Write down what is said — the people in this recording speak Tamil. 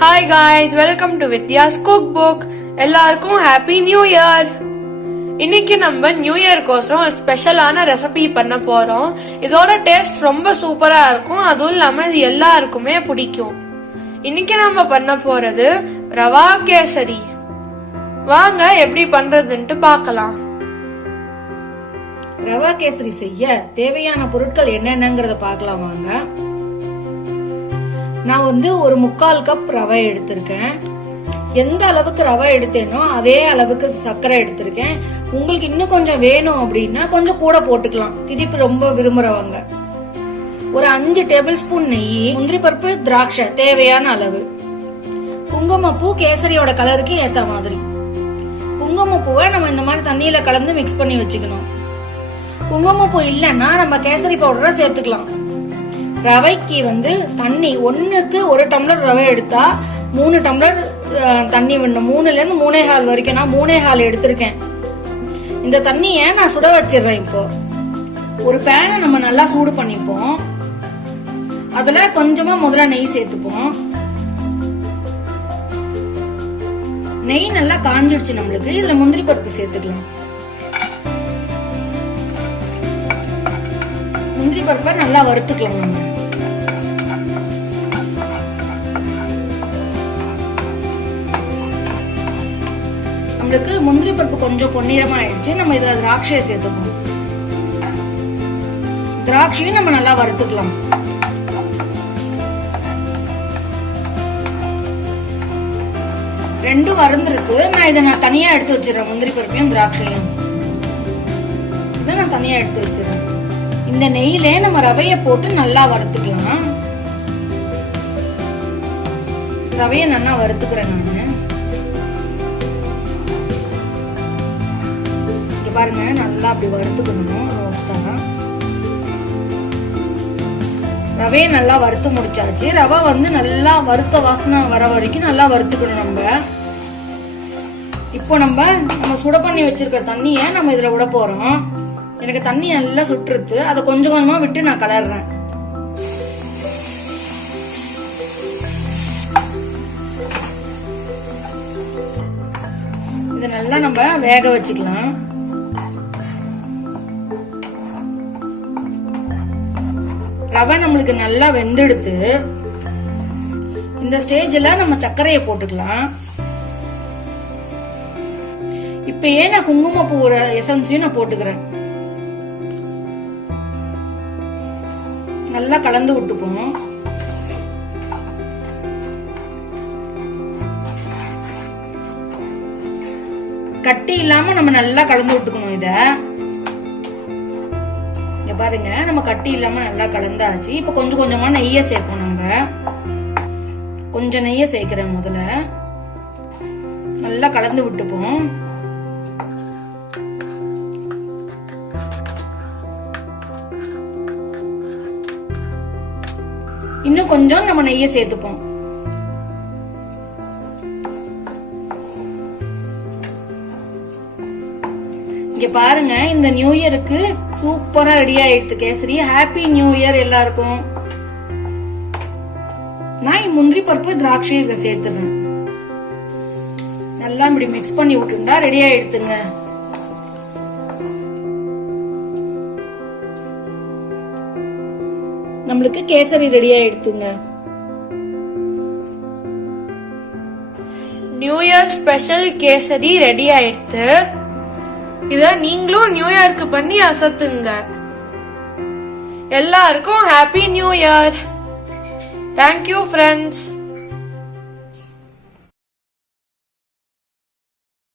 Hi guys, welcome to Vidya's cookbook. எல்லாருக்கும் ஹாப்பி நியூ இயர். இன்னைக்கு நம்ம நியூ இயர்க்கோசரம் ஒரு ஸ்பெஷலான ரெசிபி பண்ண போறோம். இதோட டேஸ்ட் ரொம்ப சூப்பரா இருக்கும். அதுவும் இல்லாம இது எல்லாருக்குமே பிடிக்கும். இன்னைக்கு நம்ம பண்ண போறது ரவா கேசரி. வாங்க எப்படி பண்றதுன்ட்டு பார்க்கலாம். ரவா கேசரி செய்ய தேவையான பொருட்கள் என்னென்னங்கறத பார்க்கலாம் வாங்க. நான் ஒரு 3/4 கப் ரவை எடுத்திருக்கேன். எந்த அளவுக்கு ரவை எடுத்தேனோ அதே அளவுக்கு சர்க்கரை எடுத்திருக்கேன். உங்களுக்கு இன்னும் கொஞ்சம் வேணும் அப்படின்னா கொஞ்சம் கூட போட்டுக்கலாம், திதிப்பு ரொம்ப விரும்புறவங்க. ஒரு 5 டேபிள் ஸ்பூன் நெய், முந்திரி பருப்பு, திராட்சை தேவையான அளவு, குங்குமப்பூ கேசரியோட கலருக்கு ஏத்த மாதிரி. குங்குமப்பூவை நம்ம இந்த மாதிரி தண்ணியில கலந்து மிக்ஸ் பண்ணி வச்சுக்கணும். குங்குமப்பூ இல்லைன்னா நம்ம கேசரி பவுடரை சேர்த்துக்கலாம். ரவைக்கு தண்ணி 1க்கு 1 டம்ளர் ரவை எடுத்தா 3 டம்ளர் தண்ணி வேணும். 3ல இருந்து 3.25 வரைக்கும் நான் 3.25 எடுத்திருக்கேன். இந்த தண்ணிய நான் சுட வச்சிடுறேன். இப்போ ஒரு பேனை நம்ம நல்லா சூடு பண்ணிப்போம். அதுல கொஞ்சமா முதல்ல நெய் சேர்த்துப்போம். நெய் நல்லா காஞ்சிடுச்சு நம்மளுக்கு. இதுல முந்திரி பருப்பு சேர்த்துக்கலாம். முந்திரி பருப்பை நல்லா வறுத்துக்கலாம். நம்ம நம்மளுக்கு முந்திரி பருப்பு கொஞ்சம் பொன்னிறமா ஆயிடுச்சு. நம்ம இதுல திராட்சையை சேர்த்துக்கணும். திராட்சையும் நம்ம நல்லா வறுத்துக்கலாம். ரெண்டும் வறுந்துருக்கு. நான் தனியா எடுத்து வச்சிடறேன். முந்திரி பருப்பையும் திராட்சையும் இதை நான் தனியா எடுத்து வச்சிடறேன். இந்த நெய்யிலே நம்ம ரவைய போட்டு நல்லா வறுத்துக்கலாம். ரவைய நல்லா வறுத்துக்கிறேன் நானு. பாருங்க, நல்லா அப்படி வறுத்துக்கணும். ரவைய நல்லா வறுத்து முடிச்சாச்சு. ரவை நல்லா வறுத்த வாசனை வர வரைக்கும் நல்லா வறுத்துக்கணும். நம்ம இப்போ நம்ம சுட பண்ணி வச்சிருக்கிற தண்ணிய நம்ம இதுல விட போறோம். எனக்கு தண்ணி நல்லா சுட்டுருது. அதை கொஞ்சம் கொஞ்சமா விட்டு நான் கலர்றேன். இதை நல்லா நம்ம வேக வச்சுக்கலாம். ரவை நம்மளுக்கு நல்லா வெந்தெடுத்து இந்த ஸ்டேஜ்ல நம்ம சர்க்கரையை போட்டுக்கலாம். இப்பயே நான் குங்குமப்பூ எசன்ஸையும் நான் போட்டுக்கிறேன். நல்லா கலந்து விட்டுப்போம். கட்டி இல்லாம நம்ம நல்லா கலந்து விட்டுக்கணும். இத பாருங்க, நம்ம கட்டி இல்லாம நல்லா கலந்தாச்சு. இப்ப கொஞ்சம் கொஞ்சமா நெய்ய சேர்ப்போம். நம்ம கொஞ்சம் நெய்ய சேர்க்கிறேன். முதல்ல நல்லா கலந்து விட்டுப்போம். இன்னும் கொஞ்சம் நம்ம நெய்ய சேர்த்துப்போம். இங்க பாருங்க, இந்த நியூ இயருக்கு சூப்பரா ரெடி ஆயிடுச்சு கேசரி. ஹாப்பி நியூ இயர் எல்லாருக்கும். நான் முந்திரி பருப்பு திராட்சை இதுல சேர்த்துறேன். நல்லா இப்படி மிக்ஸ் பண்ணி விட்டுண்டா ரெடி ஆயிடுச்சுங்க. நம்மளுக்கு கேசரி ரெடி ஆயிடுச்சுங்க. New year special kesari ready ஆயிடுச்சு. இத நீங்களும் நியூ இயர்க்கு பண்ணி அசத்துங்க. எல்லாருக்கும் happy new year. Thank you friends.